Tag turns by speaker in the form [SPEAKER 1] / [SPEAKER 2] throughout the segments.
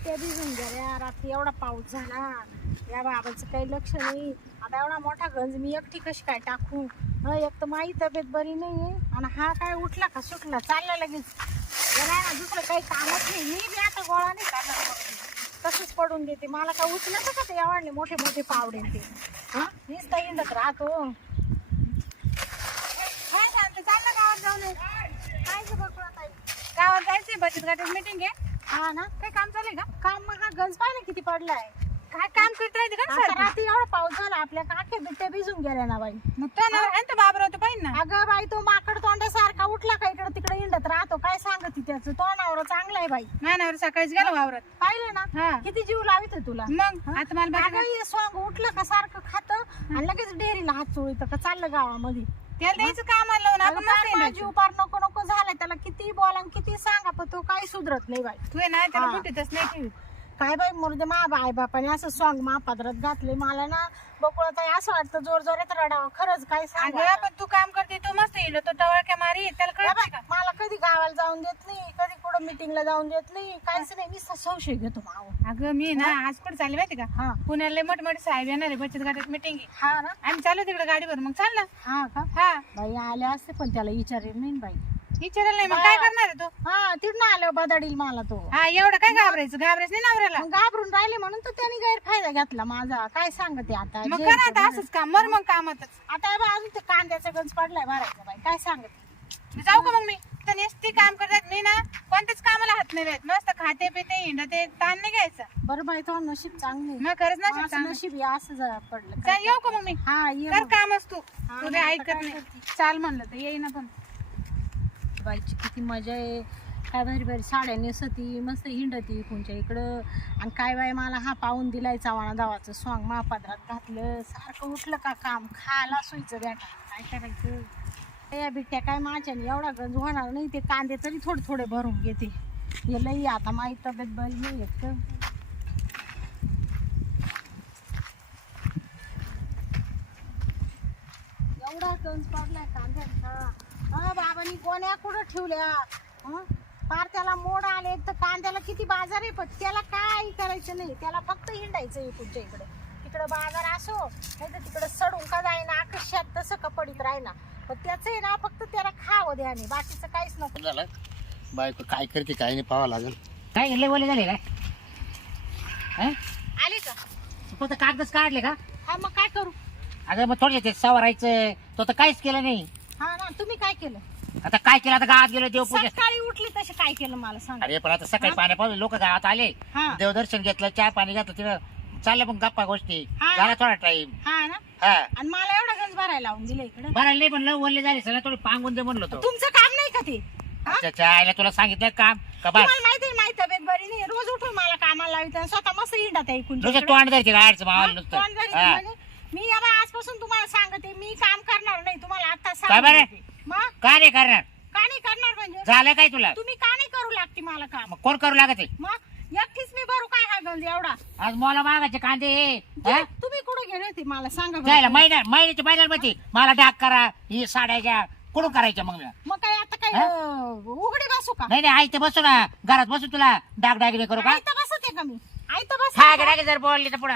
[SPEAKER 1] बिट्ट्या भिजून गेल्या रात्री, एवढा पाऊस झाला, या बाबाचं काही लक्ष नाही. आता एवढा मोठा गंज मी एकटी कशी काय टाकू? एक तर माझी तब्येत बरी नाहीये आणि हा काय उठला का सुटला चालला लगेच. याला ना दुसरं काही कामच नाही. मी बी आता गोळा नाही करणार, तसंच पडून देते. मला काय उचलत का ते एवढे मोठे मोठे पावडे ते? मीच तर हिंडत राहतो. काय सांगते, चाललं गावात जाऊन ये. काय बघ ताई, गावात जायचंय, बचत गटात मीटिंग आहे. हा ना, काय काम चालू आहे का? काम मग हा गंज पाहिजे किती पडलाय. काय काम करत राहते का? रात्री एवढा पाऊस झाला, आपल्या काखे बिट्ट्या भिजून गेल्या ना बाई. मग तो ना बाबराव तो पाहिजे ना. अगं बाई, तो माकड तोंडासारखा उठला का इकडे तिकडे हिंडत राहतो. काय सांगते त्याचं? तो नवरा चांगला आहे बाई. नवरा सकाळीच गेला वावरात, पाहिलं ना किती जीव लावित तुला. मग आता मला स्वांग उठलं का सारखं खात आणि लगेच डेअरीला हात चोळीत का चाललं गावामध्ये. त्याला द्यायचं काम आलं, जीव पार नको नको झालाय. त्याला किती बोला किती सांगा पण तो काही सुधरत नाही बाई. तू नाही त्याला कुठेच नाही ठेवी. काय बाई मरुदे, मा बाय बापाने असं सॉंग महापात्रात घातले. मला ना बकुळा असं वाटतं जोर जोरात रडावं. खरंच काय सांग, पण तू काम करते, तू मस्त येईल तो टवळक्या मारी. त्याला कळत का? मला कधी गावाला जाऊन देत नाही, कधी कुठं मिटिंगला जाऊन देत नाही, काहीच नाही. मी संशय घेतो माव. अगं मी ना आज कुठे चालली माहिती का? पुण्याला मोठमोठे साहेब येणार आहे, बचत गटात मिटिंग आहे. हा ना, आम्ही चालू तिकडे गाडीवर. मग चालला. हा का? हा बाई आले असते पण त्याला विचारेल नाही बाई. विचारायला नाही, मग काय करणार आहे तो? हा तिथं आलं बदडील मला तो. हा एवढं काय घाबरायचं? घाबरायचं नाही नवऱ्याला. घाबरून राहिले म्हणून तर त्यांनी गैरफायदा घेतला माझा. काय सांगते आता? मग करा आता असंच काम, मर मग कामातच. आता अजून ते कांद्याचा गंज पडलाय भरायचा बाई. काय सांगते? जाऊ का मग मी? तर नुसती काम करतात, मी ना कोणत्याच कामाला हात नाही देत. मस्त खाते पिते हिंडते, ताण नाही घ्यायचा. बरं बाई, तो नशीब चांगली. मग खरंच नशीब असं पडलं. येऊ का मग मी? हा कर कामच तू. तुला ऐकत नाही. चाल म्हणलं तर येईना. पण बाईची किती मजा आहे. काय भारी भारी साड्या नेसती, मस्त हिंडती कोणच्या इकडं. आणि काय बाई मला हा पाहून दिलाय चव्हाणा दावाचं सॉंग महापात्रात घातलं. सारखं उठलं का काम खायला सोयीचं बेटा. काय करायचं या बिट्ट्या? काय माझ्याने एवढा गंज होणार नाही. ते कांदे तरी थोडे थोडे भरून घेते. हे लई आता माझी तब्येत बरी नाही येत. एवढा गंज पडलाय कांद्याचा. बाबांनी गोण्या कुठं ठेवल्या? पार त्याला मोड आले. तर कांद्याला किती बाजार आहे, पण त्याला काय करायचं नाही. त्याला फक्त हिंडायचं इकडच्या इकडे. तिकडं बाजार असो नाही तर तिकडं सडून का जाईना, आकाशात तसं कपडीत राहीना. पण त्याचं आहे ना फक्त त्याला खावं द्याने, बाकीचं काहीच नको.
[SPEAKER 2] झालं बायको काय करते काय नाही पाहावं लागेल.
[SPEAKER 3] काय गेले बोले झाले काय?
[SPEAKER 1] आले का?
[SPEAKER 3] फक्त कागदच काढले का?
[SPEAKER 1] हा मग काय करू?
[SPEAKER 3] अगं मग थोडे ते सवारायचं, तो तर काहीच केलं नाही.
[SPEAKER 1] हा ना, तुम्ही काय केलं?
[SPEAKER 3] आता काय केलं? आता गावात गेलो देवपूजा.
[SPEAKER 1] सकाळी उठली तसे काय केलं मला सांग.
[SPEAKER 3] अरे पण आता सकाळी पाण्यापासून लोक गावात आले, देवदर्शन घेतलं, चहा पाणी घेतलं, तिथं चाललं मग गप्पा गोष्टी झाला थोडा टाइम.
[SPEAKER 1] हा ना, आणि मला एवढा गंज भरायला लावून दिलं इकडे.
[SPEAKER 3] भरायला नाही म्हणलं, ओरले झाले सगळं थोडी पांगून दे म्हणलं होतं.
[SPEAKER 1] तुमचं काम नाही का ते?
[SPEAKER 3] अच्छा आईला तुला सांगितलं काम का? बस
[SPEAKER 1] माहिती माझी तब्येत बरी नाही, रोज उठून मला कामाला लावित, स्वतः मस्त हिंडत आहे ऐकून.
[SPEAKER 3] तोंड धरते गाडचं मावाला नुसतं.
[SPEAKER 1] मी आजपासून तुम्हाला सांगते, मी काम करणार नाही. तुम्हाला आता
[SPEAKER 3] काय बरं?
[SPEAKER 1] मग
[SPEAKER 3] का नाही करणार?
[SPEAKER 1] का नाही करणार म्हणजे?
[SPEAKER 3] झालं काय तुला?
[SPEAKER 1] तुम्ही का नाही करू लागते मला काम?
[SPEAKER 3] मग कोण करू लागत आहे?
[SPEAKER 1] मग एकटीच मी भरू काय हा गंज एवढा?
[SPEAKER 3] आज मला मागायचे कांदे
[SPEAKER 1] तुम्ही कुठे गेले होते मला सांगा बरं.
[SPEAKER 3] जायला महिन्याच्या महिन्यांमध्ये मला डाक करा, ही साड्याच्या कुठून करायच्या मग?
[SPEAKER 1] मग काय आता काय उघडी बसू का?
[SPEAKER 3] नाही आई तर बसू ना, घरात बसू, तुला डाग डागिने करू का?
[SPEAKER 1] आई तर बसते का मी? आई तर बस
[SPEAKER 3] डागे जर बोलली तर पुढे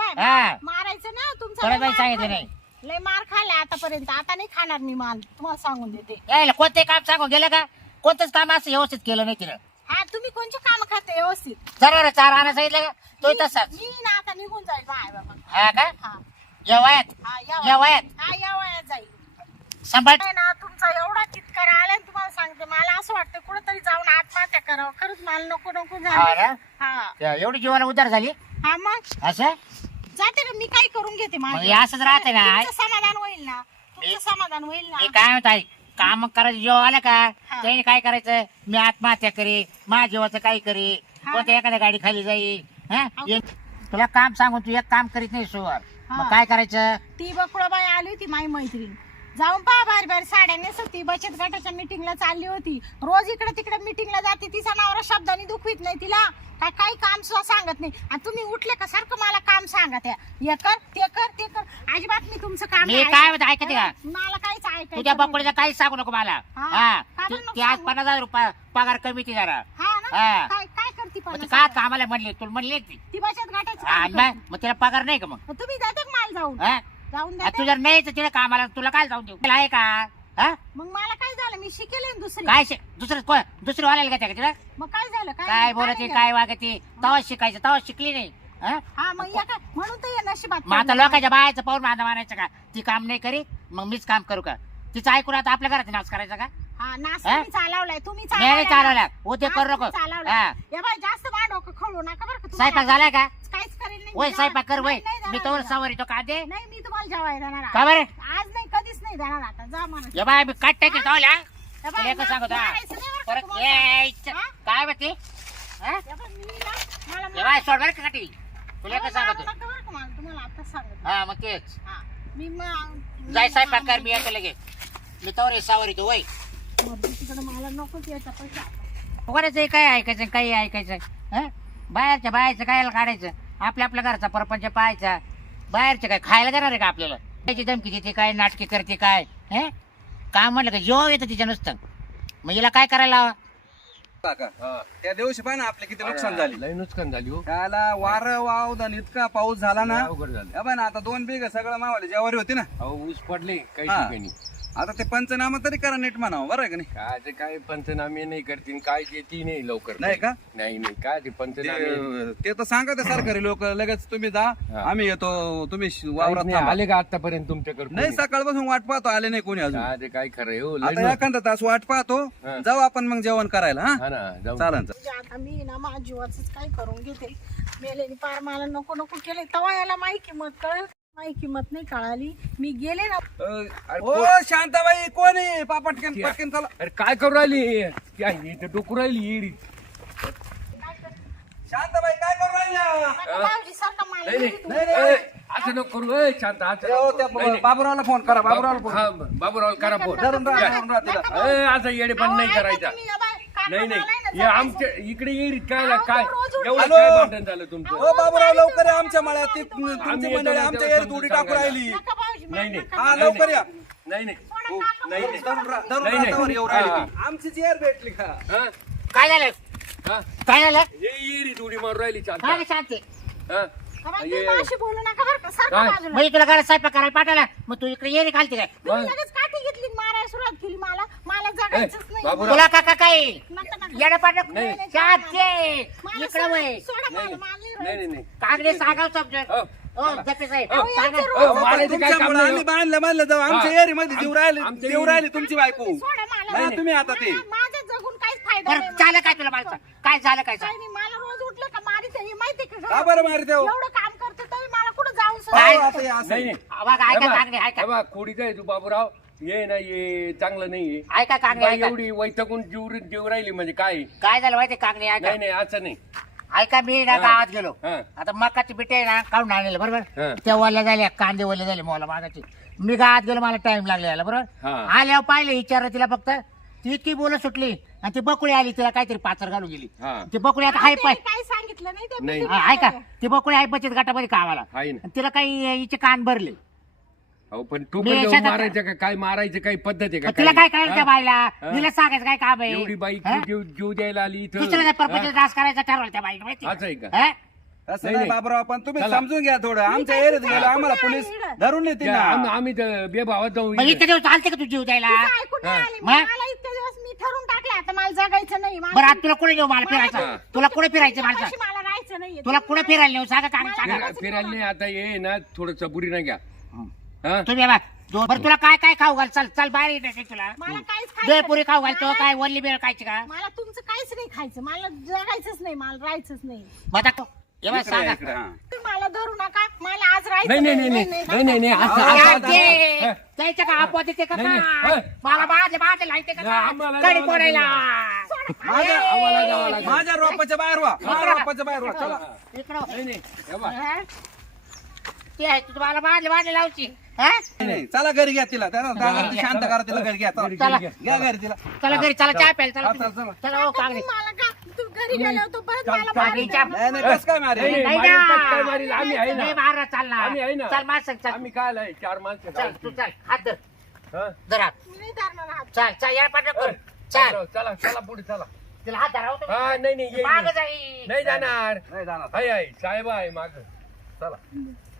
[SPEAKER 1] मारायचं ना तुमचं.
[SPEAKER 3] सांगितलं नाही
[SPEAKER 1] लय मार खाल्ला आतापर्यंत, आता नाही खाणार मी माल, तुम्हाला सांगून देते.
[SPEAKER 3] यायला कोणते काम सांगून गेलं का? कोणतंच काम असं व्यवस्थित केलं नाही तिनं.
[SPEAKER 1] हा तुम्ही कोणचे काम खाते व्यवस्थित?
[SPEAKER 3] जरा चार आणा सांगितलं का? तो तसाच.
[SPEAKER 1] मी ना आता निघून जाईल बाय बाबा.
[SPEAKER 3] हा का?
[SPEAKER 1] हा
[SPEAKER 3] या वयात? या वयात
[SPEAKER 1] हा या वयात जाईल.
[SPEAKER 3] संभाट
[SPEAKER 1] ना तुमचा एवढा चित्कार आलाय, तुम्हाला सांगते मला असं वाटतं कुठेतरी जाऊन आत्महत्या करावं. खरंच मला नको नको झालं. हा
[SPEAKER 3] एवढी जीवाला उधार झाली
[SPEAKER 1] हा मग
[SPEAKER 3] असं
[SPEAKER 1] जाते ना मी, काय करून घेते
[SPEAKER 3] मग
[SPEAKER 1] माझं.
[SPEAKER 3] हे असंच राहते ना.
[SPEAKER 1] तुमचं समाधान होईल ना, तुमचं समाधान होईल ना.
[SPEAKER 3] मी काय म्हणत आहे, काम करायचं जेव्हा आलं का त्याने काय करायचं? मी आत्महत्या करी, माझ्या जीवाचं काही करी, कोणत्या एखाद्या गाडी खाली जाईल. तुला काम सांगून तू एक काम करीत नाही सोवर, मग काय करायचं?
[SPEAKER 1] ती बकुळाबाई आली होती माझी मैत्रीण, जाऊन पहा भारी भारी साड्या नेसती, बचत गटाच्या मिटिंगला चालली होती. रोज इकडे तिकडे मिटिंगला जाते, तिचा नवरा शब्दाने दुखवीत नाही तिला, काय काही काम सुद्धा सांगत नाही. आणि तुम्ही उठले का सारखं मला काम सांगत आहे, हे कर ते कर ते कर. अजिबात मी तुमचं काम
[SPEAKER 3] मी काय म्हणत ऐकते का?
[SPEAKER 1] मला काहीच ऐकायचं
[SPEAKER 3] तुझ्या बकुळीचं काहीच सांगू नको मला.
[SPEAKER 1] हा.
[SPEAKER 3] ती आज 50,000 रुपये पगार कमी ती जरा.
[SPEAKER 1] हा ना, काय काय करते ती
[SPEAKER 3] मग ती
[SPEAKER 1] 50
[SPEAKER 3] का कामाला म्हणली तुला म्हणली ती
[SPEAKER 1] ती बचत गटाची
[SPEAKER 3] हा,
[SPEAKER 1] काम
[SPEAKER 3] मग मग तिला पगार नाही का मग
[SPEAKER 1] करते. तुम्ही देते का मला जाऊन
[SPEAKER 3] हा?
[SPEAKER 1] जाऊन
[SPEAKER 3] आ,
[SPEAKER 1] द्या
[SPEAKER 3] तू जर नाही तर तिला कामाला तुला काय जाऊन देऊ तिला आहे का हा?
[SPEAKER 1] मग मला काय झालं मी शिकेले ना दुसरी
[SPEAKER 3] काय दुसरी वालायला का तिला
[SPEAKER 1] मग काय झालं
[SPEAKER 3] काय बोलते
[SPEAKER 1] नाही
[SPEAKER 3] काय वागते तवा शिकायचं तवा शिकली नाही हा?
[SPEAKER 1] झालं? हा मग या काय म्हणून तर या नशिबात
[SPEAKER 3] मग आता
[SPEAKER 1] पडलं.
[SPEAKER 3] लोकांच्या बायाचं पाऊल माझा मारायचं का ती काम नाही करी मग मीच काम करू का तिचं ऐकून आता आपल्या घरात नाच करायचा का
[SPEAKER 1] हा नास
[SPEAKER 3] हा?
[SPEAKER 1] तुम्ही चालवलाय तुम्ही
[SPEAKER 3] नाही नाही चालवला उद्या
[SPEAKER 1] हा,
[SPEAKER 3] करू नको
[SPEAKER 1] तुम्ही चालवलाय.
[SPEAKER 3] हा.
[SPEAKER 1] या बाई जास्त डोकं खळू नका बरं का तुम्हाला.
[SPEAKER 3] स्वयंपाक झालाय का
[SPEAKER 1] काहीच करेल नाही
[SPEAKER 3] वय
[SPEAKER 1] मी
[SPEAKER 3] स्वयंपाक कर वय
[SPEAKER 1] नाही, नाही
[SPEAKER 3] मी
[SPEAKER 1] देणार
[SPEAKER 3] तोवर
[SPEAKER 1] मला.
[SPEAKER 3] सवारी तो का दे
[SPEAKER 1] नाही मी तुम्हाला जेवायला देणार
[SPEAKER 3] का बरं
[SPEAKER 1] आज नाही कधीच नाही देणार आता जा म्हणा
[SPEAKER 3] ये बाय मी काट टाकेल जाऊल्या
[SPEAKER 1] या बाई,
[SPEAKER 3] तुला एकच सांगतो हा.
[SPEAKER 1] मारायचं नाही बरं का
[SPEAKER 3] परत
[SPEAKER 1] तुम्हाला.
[SPEAKER 3] यायचं.
[SPEAKER 1] हा?
[SPEAKER 3] काय म्हणते हा?
[SPEAKER 1] या बाई, मी ना, मला
[SPEAKER 3] ये बाय सोड बरं का काठी तुला एकच
[SPEAKER 1] मला
[SPEAKER 3] सांगतो
[SPEAKER 1] मारू नका बरं का मला, तुम्हाला आताच सांगतो
[SPEAKER 3] हा मग तेच
[SPEAKER 1] हा. मी
[SPEAKER 3] जाय स्वयंपाक कर मी येतो लगे मी तोवर सवारी तो वय
[SPEAKER 1] तिकडे मला नकोच यायचा पैसा
[SPEAKER 3] कोणाचं काय ऐकायचं काही ऐकायचं हं? बाहेरच्या बाहेरचं काय काढायचं आपल्या आपल्या घरचा परपंच पाहायचा बाहेरचं काय खायला देणार आहे का आपल्याला त्याची धमकी देते काय नाटकी करते काय हं? काम म्हटलं का जेव्हा येतं तिच्या नुसतं मग हिला काय करायला लावा
[SPEAKER 4] काका त्या दिवशी पाहा ना आपले किती नुकसान झाले
[SPEAKER 5] लय नुकसान झाली हो
[SPEAKER 4] त्याला वारं वावदान इतका पाऊस झाला ना
[SPEAKER 5] अवघड झालं
[SPEAKER 4] या बाई ना आता 2 बिघा सगळं मावाले जेवारी होती ना
[SPEAKER 5] अहो ऊस पडले काही
[SPEAKER 4] हा.
[SPEAKER 5] ठिकाणी
[SPEAKER 4] आता ते पंचनामा तरी करा नीट म्हणावं बरं आहे का नाही
[SPEAKER 5] काय ते काय पंचनामे नाही करतील काय येते नाही लवकर
[SPEAKER 4] नाही का?
[SPEAKER 5] नाही नाही काय ते पंचनामे
[SPEAKER 4] ते तर सांगा ते सरकारी लोक लगेच तुम्ही जा
[SPEAKER 5] हा.
[SPEAKER 4] आम्ही येतो तुम्ही
[SPEAKER 5] काहीच
[SPEAKER 4] वावरात
[SPEAKER 5] नाही
[SPEAKER 4] थांबा.
[SPEAKER 5] आले का आतापर्यंत तुमच्याकडे
[SPEAKER 4] नाही
[SPEAKER 5] कोणी?
[SPEAKER 4] सकाळपासून वाट पाहतो आले नाही कोणी अजून
[SPEAKER 5] काय ते काय खरं हो लय
[SPEAKER 4] आता
[SPEAKER 5] नुक-
[SPEAKER 4] एखादा तास वाट पाहतो
[SPEAKER 5] हा.
[SPEAKER 4] जाऊ आपण मग जेवण करायला हा
[SPEAKER 5] हा ना जाऊ
[SPEAKER 4] चालन
[SPEAKER 1] म्हणजे आता मी ना माझ्या जीवाच काय करून घेते मेलेनी पार मला नको नको केले तेव्हा याला माही किंमत कळेल माही किंमत नाही कळाली मी गेले ना
[SPEAKER 4] ओ शांताबाई कोण आहे पापटकन पटकन चला
[SPEAKER 5] अरे काय करू राहिली काय इथं डोकू राहिली येडी
[SPEAKER 4] शांताबाई काय करू राहिल्या
[SPEAKER 1] नका भाऊजी, सारखं मला
[SPEAKER 5] नाही
[SPEAKER 1] घरी
[SPEAKER 5] नाही
[SPEAKER 1] तुम्ही-
[SPEAKER 5] ए, असं नको करू ए, शांत असं
[SPEAKER 4] ए, ओ,
[SPEAKER 5] नको
[SPEAKER 4] त्या
[SPEAKER 5] करू. नाही, नाही.
[SPEAKER 4] बाबूरावला फोन करा बाबूरावला फोन
[SPEAKER 5] हा, बाबूराव करा फोन
[SPEAKER 4] धरून राहा तिला
[SPEAKER 5] ए, असं येडे पण नाही
[SPEAKER 1] अहो, ऐका
[SPEAKER 5] करायचा
[SPEAKER 1] तुम्ही, या बाई, काका
[SPEAKER 5] नाही
[SPEAKER 1] मला आहे
[SPEAKER 5] नाही
[SPEAKER 1] ना
[SPEAKER 5] हे
[SPEAKER 1] जगायचं.
[SPEAKER 5] आमच्या इकडे येईल काय
[SPEAKER 1] अहो,
[SPEAKER 5] काय
[SPEAKER 1] रोज उठून-
[SPEAKER 5] एवढं
[SPEAKER 4] हॅलो.
[SPEAKER 5] काय भांडण झालं तुमचं
[SPEAKER 4] ओ बाबूराव लवकर या आमच्या मळ्यात ती- तुमची
[SPEAKER 5] आम्ही
[SPEAKER 4] मंडळी
[SPEAKER 5] येतो ना
[SPEAKER 4] आमच्या
[SPEAKER 5] तेव्हा
[SPEAKER 4] एरीत उडी टाकू
[SPEAKER 5] सांगायला.
[SPEAKER 4] राहिली
[SPEAKER 1] नका भाऊजी, मला
[SPEAKER 5] नाही नाही
[SPEAKER 1] नका.
[SPEAKER 4] हा लवकर या
[SPEAKER 5] नाही नाही
[SPEAKER 1] सोडा काका,
[SPEAKER 5] नाही
[SPEAKER 1] भाऊजी,
[SPEAKER 5] नाही.
[SPEAKER 4] धरून
[SPEAKER 5] नाही, नाही.
[SPEAKER 4] राहतावर येऊ
[SPEAKER 5] हा,
[SPEAKER 4] राहिली ती. आमची चेअर भेटली का
[SPEAKER 5] हा?
[SPEAKER 3] काय झालं
[SPEAKER 5] हा?
[SPEAKER 3] काय झालं
[SPEAKER 5] हे येरी उडी मारू राहिली
[SPEAKER 3] काय
[SPEAKER 5] चालता
[SPEAKER 3] रे शांती
[SPEAKER 5] हा?
[SPEAKER 1] हा बाई,
[SPEAKER 5] ये.
[SPEAKER 1] तुम्ही अशी बोलू नका बरं का, सारखं
[SPEAKER 5] काय?
[SPEAKER 1] बाजूला.
[SPEAKER 3] मग तुला घरात स्वयंपाक करायला पाठवला मग तू इकडे येणे घालते काय
[SPEAKER 1] तुम्ही
[SPEAKER 5] मग?
[SPEAKER 1] लगेच काठी घेतली आणि मारायला सुरुवात केली मला जगायचंच नाही
[SPEAKER 5] बाबूराव.
[SPEAKER 3] तुला काका काय
[SPEAKER 1] नका, नका.
[SPEAKER 3] येणं पाठव
[SPEAKER 5] नाही.
[SPEAKER 3] शांती
[SPEAKER 1] मला
[SPEAKER 3] इकडे वय
[SPEAKER 1] सोडा मला,
[SPEAKER 5] नाही
[SPEAKER 1] मला नाही
[SPEAKER 5] नाही
[SPEAKER 1] राहायचं.
[SPEAKER 5] नाही
[SPEAKER 3] कागदे सांगाव समजून
[SPEAKER 5] हो.
[SPEAKER 3] हो जपे साहेब
[SPEAKER 5] हो,
[SPEAKER 3] सांगा.
[SPEAKER 1] यांचं
[SPEAKER 5] हो,
[SPEAKER 1] रोज-
[SPEAKER 5] मारायचं काय काम
[SPEAKER 4] तुमच्यामुळे
[SPEAKER 5] नाही
[SPEAKER 4] आम्ही
[SPEAKER 5] हो.
[SPEAKER 4] बांधलं बांधलं जाऊ आमच्या
[SPEAKER 5] हा.
[SPEAKER 4] एरी मध्ये जीव राहिले
[SPEAKER 5] आमच्या
[SPEAKER 4] जीव
[SPEAKER 5] एरी-
[SPEAKER 4] राहिली तुमची बायको
[SPEAKER 1] सोडा मला.
[SPEAKER 4] नाही तुम्ही आता ते
[SPEAKER 1] माझं जगून काहीच फायदा
[SPEAKER 3] बरं
[SPEAKER 1] नाही.
[SPEAKER 3] झालं काय तुला मला सांग? काय झालं काय
[SPEAKER 1] काही
[SPEAKER 3] सांग?
[SPEAKER 1] नाही, मला रोज उठलं का मारित हे माहिती का
[SPEAKER 4] का बरं मारित आहे हो?
[SPEAKER 1] एवढं काम करते तरी मला कुठं जाऊन
[SPEAKER 3] काय?
[SPEAKER 4] हो, आता हे असं.
[SPEAKER 5] नाही नाही
[SPEAKER 3] बघा ऐका कागदे ऐका
[SPEAKER 5] बा खोडीचा आहे तू बाबूराव ये ना ये चांगलं नाहीये
[SPEAKER 3] ऐका कागदे
[SPEAKER 5] बाई
[SPEAKER 3] ऐका
[SPEAKER 5] एवढी वैतकून जीव राहिली म्हणजे काय
[SPEAKER 3] काय झालं माहिती कागदे ऐका
[SPEAKER 5] नाही नाही असं नाही
[SPEAKER 3] ऐका मी ना
[SPEAKER 5] हा.
[SPEAKER 3] गावात गेलो
[SPEAKER 5] हा.
[SPEAKER 3] आता मकाची बिटे आहे ना काढून आणलेलं
[SPEAKER 5] हा.
[SPEAKER 3] बरोबर त्या वल्ल्या झाल्या कांदे वल्ले झाले मला मागाची मी गावात गेलो मला टाइम लागला यायला बरोबर
[SPEAKER 5] हा.
[SPEAKER 3] आल्यावर पाहिलं विचारलं तिला फक्त ती इतकी बोलत सुटली आणि ती बकुळी आली तिला काहीतरी पाचर घालून गेली
[SPEAKER 5] हा.
[SPEAKER 3] ती बकुळी आता हाय पाय
[SPEAKER 1] काय सांगितलं नाही ते
[SPEAKER 5] नाही.
[SPEAKER 1] तुम्ही
[SPEAKER 3] हा, ऐका
[SPEAKER 1] काय?
[SPEAKER 3] ती बकुळी आहे बचत गटामध्ये कामाला
[SPEAKER 5] आहे ना
[SPEAKER 3] आणि तिला काही हिचे कान भरले
[SPEAKER 5] अहो पण तू
[SPEAKER 3] मी
[SPEAKER 5] पण
[SPEAKER 3] शेतात-
[SPEAKER 5] मारायचं का काय मारायचं काही पद्धत आहे का
[SPEAKER 3] तिला काय
[SPEAKER 5] काही?
[SPEAKER 3] करायचं त्या
[SPEAKER 5] हा?
[SPEAKER 3] बाईला
[SPEAKER 5] हा?
[SPEAKER 3] तिला सांगायचं काय काम आहे
[SPEAKER 5] एवढी बाई
[SPEAKER 3] हा?
[SPEAKER 5] जीव द्यायला आली इथं
[SPEAKER 3] दुसऱ्याचा परपंच
[SPEAKER 5] हा?
[SPEAKER 3] त्रास करायचा ठरवलं त्या बाईला माहिती
[SPEAKER 5] असं आहे का?
[SPEAKER 3] हा?
[SPEAKER 4] असं
[SPEAKER 5] नाही,
[SPEAKER 4] नाही
[SPEAKER 5] नाही.
[SPEAKER 4] बाबूराव पण तुम्ही
[SPEAKER 5] चला.
[SPEAKER 4] समजून घ्या थोडं आमच्या
[SPEAKER 1] काय
[SPEAKER 4] एरीत
[SPEAKER 1] तिचं
[SPEAKER 4] गेलो आम्हाला
[SPEAKER 1] ऐकून
[SPEAKER 4] पोलीस
[SPEAKER 1] नाही आलं.
[SPEAKER 4] धरून येते
[SPEAKER 5] त्या
[SPEAKER 4] ना
[SPEAKER 5] आम्ही तर बेभावात जाऊ
[SPEAKER 3] मग
[SPEAKER 5] इथे.
[SPEAKER 3] इतके दिवस चालते का तू जीव द्यायला
[SPEAKER 1] तिचं ऐकून नाही
[SPEAKER 5] हा.
[SPEAKER 1] आली.
[SPEAKER 3] मग?
[SPEAKER 1] मला इतके दिवस मी ठरून टाकले आता मला जगायचं नाही मला
[SPEAKER 3] बरं आता तुला कुठे नेऊ मला
[SPEAKER 1] मला
[SPEAKER 3] फिरायचं
[SPEAKER 1] तू-
[SPEAKER 3] तुला कुठे फिरायचं मला
[SPEAKER 1] तुमच्यापाशी
[SPEAKER 3] सांग.
[SPEAKER 1] मला राहायचं नाहीये
[SPEAKER 3] तुला
[SPEAKER 1] तुम्ही
[SPEAKER 3] कुठे
[SPEAKER 1] मला-
[SPEAKER 3] फिरायला नेऊ सांगा काम सांगा
[SPEAKER 5] फिरायला नाही आता ये ना थोडस बुरी ना घ्या हा?
[SPEAKER 3] तुम्ही बा बरं तुला काय काय खाऊ घाल चल चल बाहेर येते तुला
[SPEAKER 1] मला काहीच खायचं
[SPEAKER 3] बेपुरी खाऊ घालतो
[SPEAKER 1] मला-
[SPEAKER 3] काय वल्ली बेळ खायची का
[SPEAKER 1] मला तुमचं काहीच नाही खायचं मला जगायचंच नाही मला राहायचंच नाही
[SPEAKER 3] मग आता ये बा
[SPEAKER 4] इकडे,
[SPEAKER 3] सांगा
[SPEAKER 4] इकडे, हा.
[SPEAKER 1] तुम्ही मला धरू नका मला आज राहायचं
[SPEAKER 5] नाही नाही नाही नाही नाही नाही नाही असं-
[SPEAKER 3] या
[SPEAKER 5] असं-
[SPEAKER 3] ते,
[SPEAKER 5] असं-
[SPEAKER 3] जायचं का आपवाद येते का
[SPEAKER 5] नाही, नाही.
[SPEAKER 3] काय? मला बाजले लायते
[SPEAKER 5] नाही,
[SPEAKER 3] का
[SPEAKER 5] आम्हाला
[SPEAKER 3] कडी
[SPEAKER 5] जावं
[SPEAKER 3] पोडायला
[SPEAKER 4] माझ्या
[SPEAKER 5] आम्हाला जावं लागेल.
[SPEAKER 4] माझ्या रोपाच्या बाहेर व्हा माझ्या रोपाच्या बाहेर व्हा चला
[SPEAKER 3] इकडं
[SPEAKER 5] नाही नाही हे बघ.
[SPEAKER 3] हा? ते आहे तू तुम्हाला बाजले लावची हा?
[SPEAKER 4] नाही, चला घरी घ्या तिला त्याला दादाला शांत करा तिला घरी घ्या चला.
[SPEAKER 3] चला.
[SPEAKER 4] घ्या घरी तिला
[SPEAKER 3] चला घरी चला चहा प्यायला
[SPEAKER 4] हा,
[SPEAKER 3] चला
[SPEAKER 4] चला, चला.
[SPEAKER 3] चला हो कागदी
[SPEAKER 1] तुम्ही मला का तू घरी गेलो होतो परत मला
[SPEAKER 5] चाल-
[SPEAKER 1] मारून
[SPEAKER 3] चाल-
[SPEAKER 1] द्या.
[SPEAKER 4] नाही नाही कसं काय मारे
[SPEAKER 5] नाही,
[SPEAKER 3] नाही
[SPEAKER 5] मारील
[SPEAKER 3] ना.
[SPEAKER 5] कसं काय मारील? आम्ही आहे ना
[SPEAKER 3] नाही मारा चालणार
[SPEAKER 5] आम्ही आहे ना
[SPEAKER 3] चल मास चल
[SPEAKER 5] आम्ही काय आलाय 4 माणसं
[SPEAKER 3] चल तू चल हात धर
[SPEAKER 5] हा?
[SPEAKER 3] धर हात
[SPEAKER 1] मी नाही धरणार हात.
[SPEAKER 3] चल चल या पाठ कर चल
[SPEAKER 5] चला चला चला पुढे चला
[SPEAKER 3] तिला हात धराव तुम्ही.
[SPEAKER 5] हा नाही नाही
[SPEAKER 3] मागं
[SPEAKER 5] येईल.
[SPEAKER 3] जाईल.
[SPEAKER 5] नाही जाणार
[SPEAKER 4] नाही जाणार
[SPEAKER 5] आहे साहेब आहे माग चला